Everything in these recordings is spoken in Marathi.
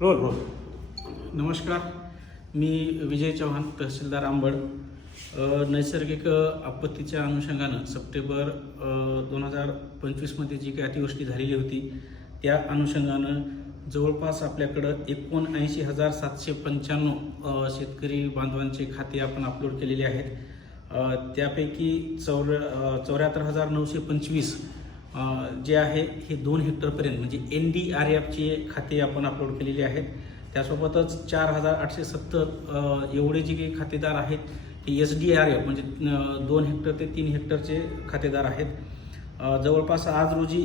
Role role. नमस्कार, मी विजय चव्हाण, तहसीलदार अंबड. नैसर्गिक आपत्तीच्या अनुषंगानं सप्टेंबर 2025मध्ये जी काही अतिवृष्टी झालेली होती त्या अनुषंगानं जवळपास आपल्याकडं 79,795 शेतकरी बांधवांचे खाते आपण अपलोड केलेले आहेत. त्यापैकी 74,925 जे आहे हे 2 हेक्टरपर्यंत म्हणजे NDRFचे खाते आपण अपलोड केलेले आहेत. त्यासोबतच 4,870 एवढे जे काही खातेदार आहेत ते SDRF म्हणजे 2 हेक्टर ते 3 हेक्टरचे खातेदार आहेत. जवळपास आज रोजी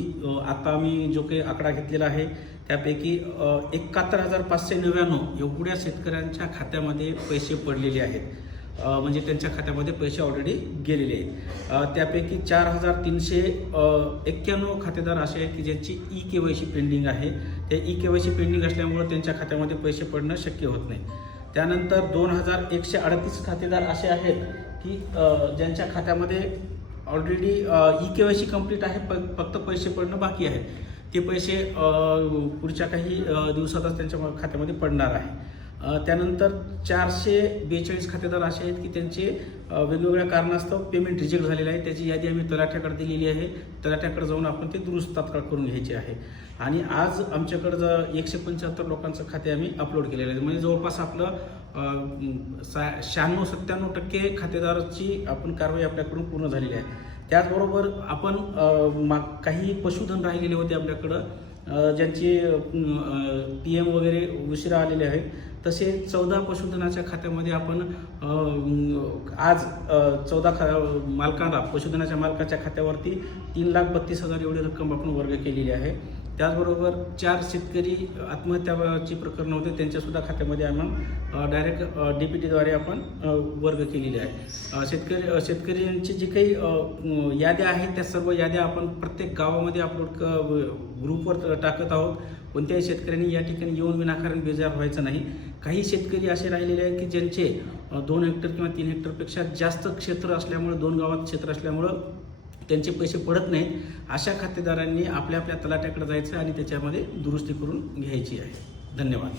आता मी जो काही आकडा घेतलेला आहे त्यापैकी 71,599 एवढ्या शेतकऱ्यांच्या खात्यामध्ये पैसे पडलेले आहेत. म्हणजे त्यांच्या खात्यामध्ये पैसे ऑलरेडी गेलेले आहेत. त्यापैकी 4,391 खातेदार असे आहेत की ज्यांची EKYC पेंडिंग आहे. ते EKYC पेंडिंग असल्यामुळे त्यांच्या खात्यामध्ये पैसे पडणं शक्य होत नाही. त्यानंतर 2,138 खातेदार असे आहेत की ज्यांच्या खात्यामध्ये ऑलरेडी EKYC कंप्लीट आहे, फक्त पैसे पडणं बाकी आहे. ते पैसे पुढच्या काही दिवसातच त्यांच्या खात्यामध्ये पडणार आहे. त्यानंतर 442 खातेदार असे आहेत की त्यांचे वेगवेगळ्या कारणास्तव पेमेंट रिजेक्ट झालेलं आहे. त्याची यादी आम्ही तलाठ्याकडे दिलेली आहे. तलाठ्याकडे जाऊन आपण ते दुरुस्त तात्काळ करून घ्यायचे आहे. आणि आज आमच्याकडं 175 लोकांचं खाते आम्ही अपलोड केलेलं आहे. म्हणजे जवळपास आपलं 96-97% खातेदाराची आपण कारवाई आपल्याकडून पूर्ण झालेली आहे. त्याचबरोबर आपण काही पशुधन राहिलेले होते आपल्याकडं ज्यांचे PM वगैरे उशिरा आलेले आहेत. तसे 14 पशुधनाच्या खात्यामध्ये आपण आज 14 मालकांना पशुधनाच्या मालकाच्या खात्यावरती 3,32,000 एवढी रक्कम आपण वर्ग केलेली आहे. त्याचबरोबर 4 शेतकरी आत्महत्याची प्रकरणं होते त्यांच्यासुद्धा खात्यामध्ये आपण डायरेक्ट DPTद्वारे आपण वर्ग केलेले आहे. शेतकऱ्यांची जी काही याद्या आहेत त्या सर्व याद्या आपण प्रत्येक गावामध्ये अपलोड ग्रुपवर टाकत आहोत. कोणत्याही शेतकऱ्यांनी या ठिकाणी येऊन विनाकारण बेजार व्हायचं नाही. काही शेतकरी असे राहिलेले आहेत की ज्यांचे 2 हेक्टर किंवा 3 हेक्टरपेक्षा जास्त क्षेत्र असल्यामुळे 2 गावात क्षेत्र असल्यामुळं त्यांचे पैसे पडत नाहीत. अशा खातेदारांनी आपल्या तलाट्याकडे जायचं आणि त्याच्यामध्ये दुरुस्ती करून घ्यायची आहे. धन्यवाद.